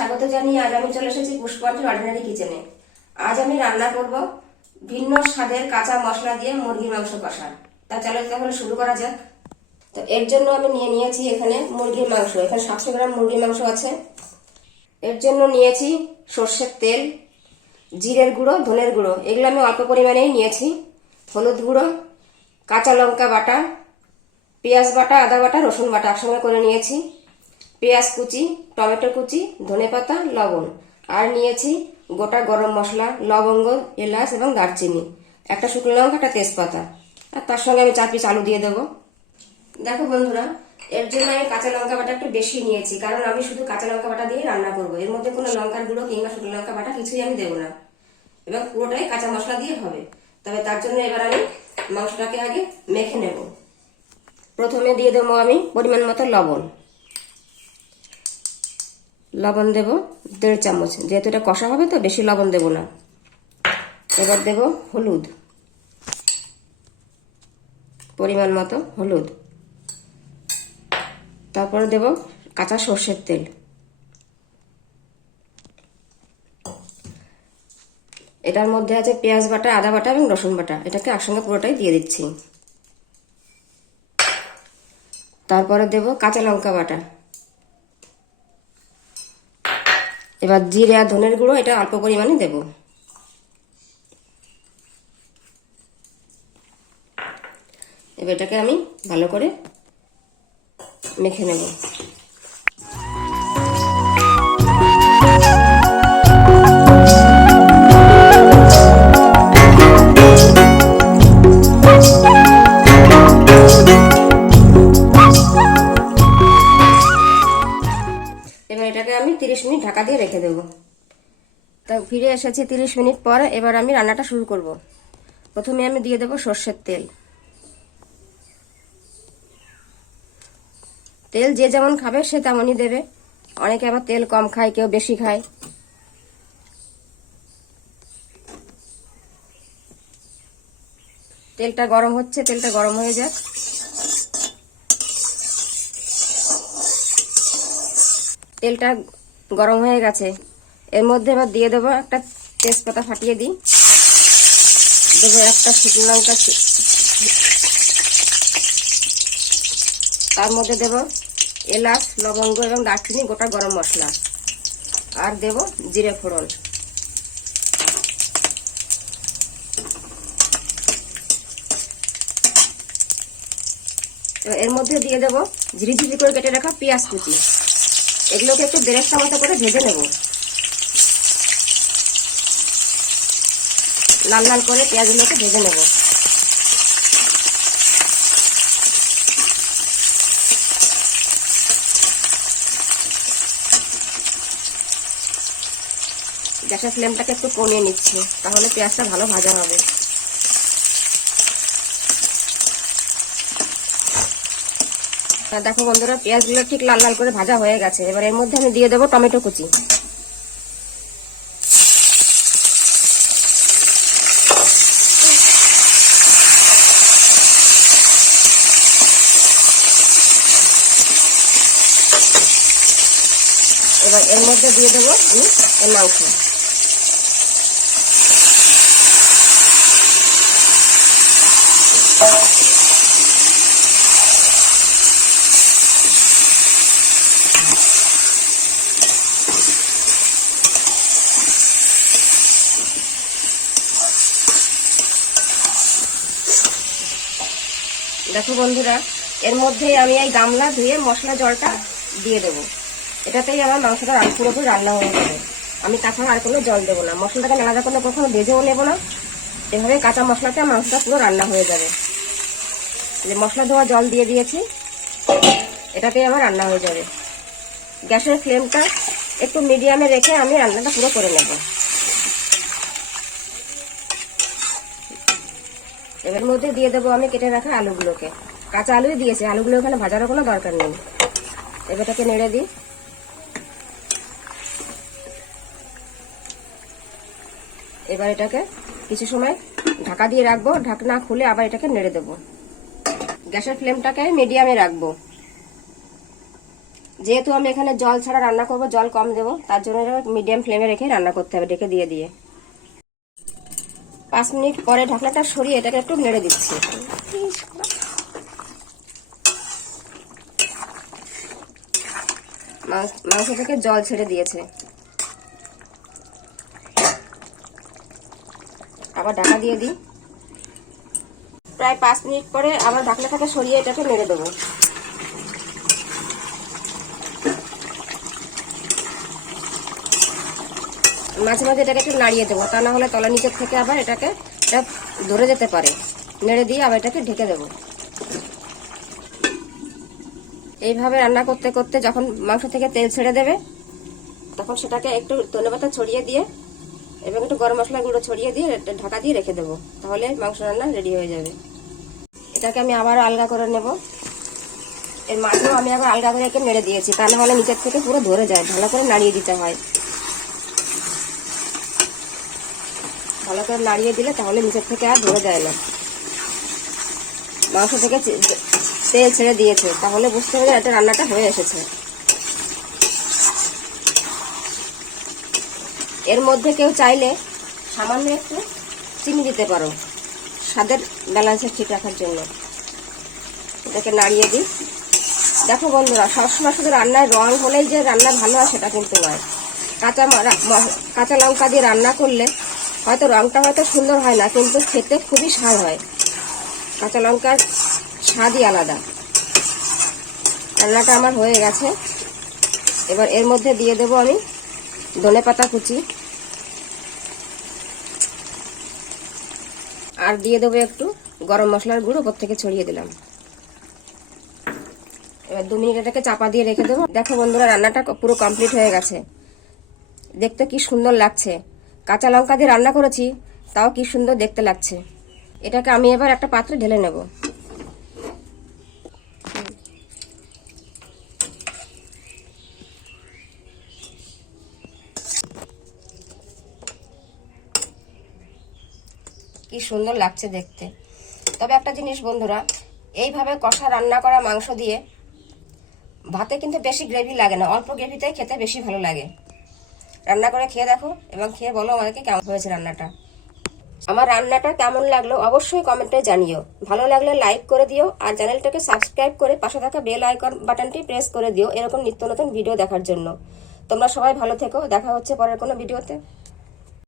স্বাগত জানিয়ে আজ আমি চলে এসেছি পুষ্পাঞ্জলি অর্ডিনারি কিচেনে আজ আমি রান্না করব ভিন্ন স্বাদের কাঁচা মশলা দিয়ে মুরগির মাংস কষা তা চলো তাহলে শুরু করা যাক। তো এর জন্য আমি নিয়ে নিয়েছি এখানে মুরগির মাংস। এখানে সাতশো গ্রাম মুরগির মাংস আছে। এর জন্য নিয়েছি সর্ষের তেল, জিরের গুঁড়ো, ধনের গুঁড়ো। এগুলো আমি অল্প পরিমাণেই নিয়েছি। হলুদ গুঁড়ো, কাঁচা লঙ্কা বাটা, পেঁয়াজ বাটা, আদা বাটা, রসুন বাটা একসঙ্গে করে নিয়েছি। পেঁয়াজ কুচি, টমেটো কুচি ধনেপাতা লবণ। আর নিয়েছি গোটা গরম মশলা, লবঙ্গ, এলাচ এবং দারচিনি। একটা শুকনো লঙ্কা, একটা তেজপাতা। আর তার সঙ্গে আমি চার পিস আলু দিয়ে দেবো। দেখো বন্ধুরা, এর জন্য আমি কাঁচা লঙ্কা বাটা একটু বেশি নিয়েছি, কারণ আমি শুধু কাঁচা লঙ্কা বাটা দিয়ে রান্না করব। এর মধ্যে কোনো লঙ্কার গুঁড়ো কিংবা শুকনো লঙ্কা বাটা কিছুই আমি দেবো না। এবং পুরোটাই কাঁচা মশলা দিয়ে হবে। তবে তার জন্য এবার আমি মাংসটাকে আগে মেখে নেব। প্রথমে দিয়ে দেবো আমি পরিমাণ মতো লবণ। লবণ দেব, দেড় চামচ। যেহেতু এটা কষা হবে তো, বেশি লবণ দেব না। এবার দেব হলুদ। পরিমাণ মতো হলুদ। তারপরে দেব কাঁচা সর্ষের তেল। এটার মধ্যে আছে পেঁয়াজ বাটা, আদা বাটা এবং রসুন বাটা। এটাকে একসঙ্গে পুরোটাই দিয়ে দিচ্ছি। তারপরে দেব কাঁচা লঙ্কা বাটা। এবার জিরে আর ধনের গুঁড়ো এটা অল্প পরিমাণে দেব। এবার এটাকে আমি ভালো করে মেখে নেব। তা ফিরে এসেছি তিরিশ মিনিট পর, এবার আমি রান্নাটা শুরু করব। প্রথমে আমি দিয়ে দেবো সর্ষের তেল। তেল যে যেমন খাবে, সে তেমনই দেবে। অনেকে আবার তেল কম খায়, কেউ বেশি খায়। তেলটা গরম হচ্ছে, তেলটা গরম হয়ে যাক। তেলটা গরম হয়ে গেছে। এর মধ্যে এবার দিয়ে দেবো একটা তেজপাতা ফাটিয়ে দিই। দেবো একটা শুকনো লঙ্কা তার মধ্যে দেব এলাচ, লবঙ্গ এবং দারচিনি, গোটা গরম মশলা। আর দেব জিরে ফোড়ন। তো এর মধ্যে দিয়ে দেব ঝিরিঝিরি করে কেটে রাখা পেঁয়াজ কুচি। এগুলোকে একটু বেরেস্তা মতো করে ভেজে নেব। লাল লাল করে পেঁয়াজগুলোকে ভেজে নেব। গ্যাসের ফ্লেমটাকে একটু কমিয়ে নিচ্ছি, তাহলে পেঁয়াজটা ভালো ভাজা হবে। দেখো বন্ধুরা, পেঁয়াজগুলো ঠিক লাল লাল করে ভাজা হয়ে গেছে। এবার এর মধ্যে আমি দিয়ে দেবো টমেটো কুচি। এবার এর মধ্যে দিয়ে দেবো আমি এর দেখো বন্ধুরা, এর মধ্যেই আমি এই গামলা ধুয়ে মশলা জলটা দিয়ে দেবো। এটাতেই আমার মাংসটা পুরোপুরি রান্না হয়ে যাবে। আমি তাছাড়া আর কোনো জল দেবো না। মশলাটাকে নাড়া করলে কখনো ভেজেও নেব না। এভাবে কাঁচা মশলাতে মাংসটা পুরো রান্না হয়ে যাবে। যে মশলা ধোয়া জল দিয়ে দিয়েছি। এটাতেই আমার রান্না হয়ে যাবে। গ্যাসের ফ্লেমটা একটু মিডিয়ামে রেখে আমি রান্নাটা পুরো করে নেব। এবার মধ্যে দিয়ে দেবো আমি কেটে রাখা আলুগুলোকে। কাঁচা আলুই দিয়েছি। আলুগুলো ওখানে ভাজারও কোনো দরকার নেই। এবারটাকে নেড়ে দিই। এবার এটাকে কিছু সময় ঢাকা দিয়ে রাখব। ঢাকনা খুলে আবার এটাকে নেড়ে দেবো। গ্যাসের ফ্লেমটাকে মিডিয়ামে রাখব। যেহেতু আমি এখানে জল ছাড়া রান্না করব, জল কম দেবো, তার জন্য মিডিয়াম ফ্লেমে রেখে রান্না করতে হবে ডেকে দিয়ে দিয়ে। পাঁচ মিনিট পরে ঢাকনাটা সরিয়ে এটাকে একটু নেড়ে দিচ্ছি। মাংস থেকে জল ছেড়ে দিয়েছে। আবার ঢাকা দিয়ে দিই। প্রায় পাঁচ মিনিট পরে আবার ঢাকনাটাকে সরিয়ে এটাকে নেড়ে দেবো। মাঝে মাঝে এটাকে একটু নাড়িয়ে দেবো, তা না হলে তলা নিচের থেকে আবার এটাকে এটা ধরে যেতে পারে। নেড়ে দিয়ে আবার এটাকে ঢেকে দেবো। এইভাবে রান্না করতে করতে যখন মাংস থেকে তেল ছেড়ে দেবে, তখন সেটাকে একটু ধনেপাতা ছড়িয়ে দিয়ে এবং একটু গরম মশলা গুঁড়ো ছড়িয়ে দিয়ে ঢাকা দিয়ে রেখে দেবো। তাহলে মাংস রান্না রেডি হয়ে যাবে। এটাকে আমি আবার আলগা করে নেব। এর মাঝেও আমি আবার আলগা করে একে নেড়ে দিয়েছি। তা না হলে নিচের থেকে পুরো ধরে যায়। ভালো করে নাড়িয়ে দিতে হয়। ভালো করে নাড়িয়ে দিলে তাহলে নিচের থেকে আর ধরে যায় না। মাংস থেকে তেল ছেড়ে দিয়েছে। তাহলে বুঝতে হবে এটা রান্নাটা হয়ে এসেছে। এর মধ্যে কেউ চাইলে সামান্য একটু চিনি দিতে পারো। স্বাদের ব্যালেন্সে ঠিক রাখার জন্য। এটাকে নাড়িয়ে দিই। দেখো বন্ধুরা, সবসময় শুধু রান্নার রং হলেই যে রান্না ভালো হয় সেটা কিন্তু নয়। কাঁচা কাঁচা লঙ্কা দিয়ে রান্না করলে হয়তো রংটা হয়তো সুন্দর হয় না, কিন্তু খেতে খুবই স্বাদ হয়। কাঁচা লঙ্কার স্বাদই আলাদা। রান্নাটা আমার হয়ে গেছে। এবার এর মধ্যে দিয়ে দেবো আমি ধনে পাতা কুচি। আর দিয়ে দেবো একটু গরম মশলার গুঁড়ো ওপর থেকে ছড়িয়ে দিলাম। এবার দু মিনিট এটাকে চাপা দিয়ে রেখে দেবো। দেখো বন্ধুরা, রান্নাটা পুরো কমপ্লিট হয়ে গেছে। দেখতে কি সুন্দর লাগছে। কাঁচা লঙ্কা দিয়ে রান্না করেছি, তাও কি সুন্দর দেখতে লাগছে। এটাকে আমি এবার একটা পাত্রে ঢেলে নেব। কি সুন্দর লাগছে দেখতে। তবে একটা জিনিস বন্ধুরা, এইভাবে কষা রান্না করা মাংস দিয়ে ভাতে কিন্তু বেশি গ্রেভি লাগে না, অল্প গ্রেভিতে খেতে বেশি ভালো লাগে। রান্না করে খেয়ে দেখো এবং খেয়ে বলো আমাদেরকে কেমন হয়েছে রান্নাটা। আমার রান্নাটা কেমন লাগল অবশ্যই কমেন্টে জানিও। ভালো লাগলে লাইক করে দিও আর চ্যানেলটাকে সাবস্ক্রাইব করে পাশে থাকা বেল আইকন বাটনটি প্রেস করে দিও, এরকম নিত্য নতুন ভিডিও দেখার জন্য। তোমরা সবাই ভালো থেকো, দেখা হচ্ছে পরের কোনো ভিডিওতে